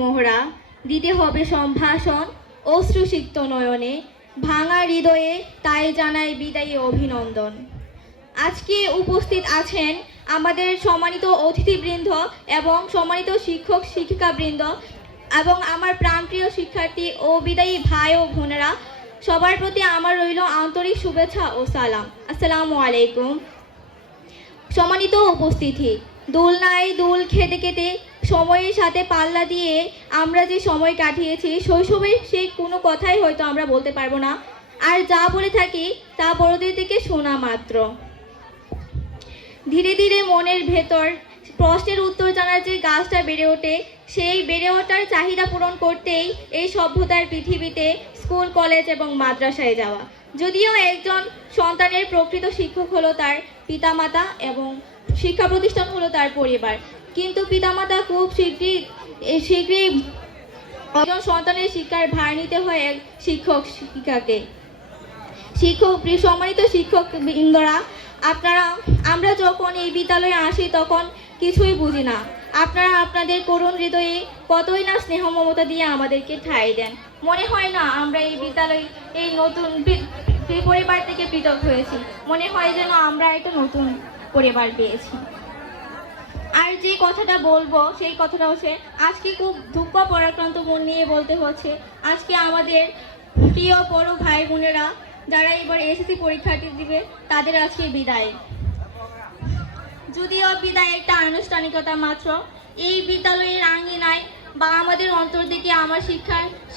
মোহরা দিতে হবে সম্ভাষণ অশ্রুসিক্ত নয়নে ভাঙা হৃদয়ে তাই জানাই বিদায়ী অভিনন্দন। আজকে উপস্থিত আছেন আমাদের সম্মানিত অতিথিবৃন্দ এবং সম্মানিত শিক্ষক শিক্ষিকাবৃন্দ এবং আমার প্রাণপ্রিয় শিক্ষার্থী ও বিদায়ী ভাই ও বোনেরা, সবার প্রতি আমার রইল আন্তরিক শুভেচ্ছা ও সালাম। আসসালামু আলাইকুম। সম্মানিত উপস্থিতি, দোলনায় দোল খেতে খেতে সময়ের সাথে পাল্লা দিয়ে আমরা যে সময় কাটিয়েছি, শৈশবের সেই কোনো কথাই হয়তো আমরা বলতে পারবো না, আর যা বলে থাকি তা বড়দের থেকে শোনা মাত্র। ধীরে ধীরে মনের ভেতর প্রশ্নের উত্তর জানার যে গাছটা বেড়ে ওঠে, সেই বেড়ে ওঠার চাহিদা পূরণ করতেই এই সভ্যতার পৃথিবীতে স্কুল কলেজ এবং মাদ্রাসায় যাওয়া। যদিও একজন সন্তানের প্রকৃত শিক্ষক হলো তার পিতামাতা এবং শিক্ষা প্রতিষ্ঠান হলো তার পরিবার, কিন্তু পিতামাতা খুব শীঘ্রই একজন সন্তানের শিক্ষার ভার নিতে হয় এক শিক্ষক শিক্ষিকাকে। সম্মানিত শিক্ষক বৃন্দরা, আমরা যখন এই বিদ্যালয়ে আসি তখন কিছুই বুঝি না। আপনারা আপনাদের করুণ হৃদয়ে কতই না স্নেহ মমতা দিয়ে আমাদেরকে ঠাঁই দেন। মনে হয় না আমরা এই বিদ্যালয়ে এই নতুন পরিবার থেকে পৃথক হয়েছি, মনে হয় যেন আমরা একটা নতুন পরিবার পেয়েছি। আর যে কথাটা বলবো সেই কথাটা হচ্ছে, আজকে খুব দুঃখ পরাক্রান্ত মন নিয়ে বলতে হচ্ছে, আজকে আমাদের প্রিয় বড় ভাই বোনেরা যারা এবার এসএসসি পরীক্ষাটি দিবে তাদের আজকে বিদায়। যদিও বিদায় একটা আনুষ্ঠানিকতা মাত্র, এই বিদ্যালয়ের আঙ্গিনায় বা আমাদের অন্তর থেকে আমার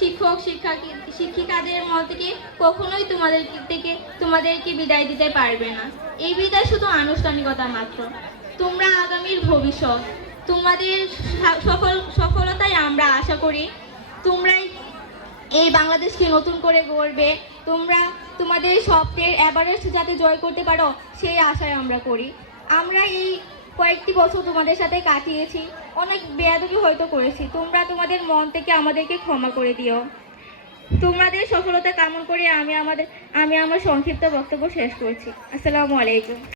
শিক্ষক শিক্ষিকাদের মধ্যে থেকে কখনোই তোমাদেরকে বিদায় দিতে পারবে না। এই বিদায় শুধু আনুষ্ঠানিকতা মাত্র। তোমরা আগামীর ভবিষ্যৎ, তোমাদের সফলতাই আমরা আশা করি। তোমরাই এই বাংলাদেশকে নতুন করে গড়বে। তোমরা তোমাদের স্বপ্নের এভারেস্ট যাতে জয় করতে পারো সেই আশায় আমরা করি। আমরা এই কয়েকটি বছর তোমাদের সাথে কাটিয়েছি, অনেক বেয়াদবি হয়তো করেছি, তোমরা তোমাদের মন থেকে আমাদেরকে ক্ষমা করে দিও। তোমাদের সফলতা কামনা করে আমি আমার সংক্ষিপ্ত বক্তব্য শেষ করছি। আসসালামু আলাইকুম।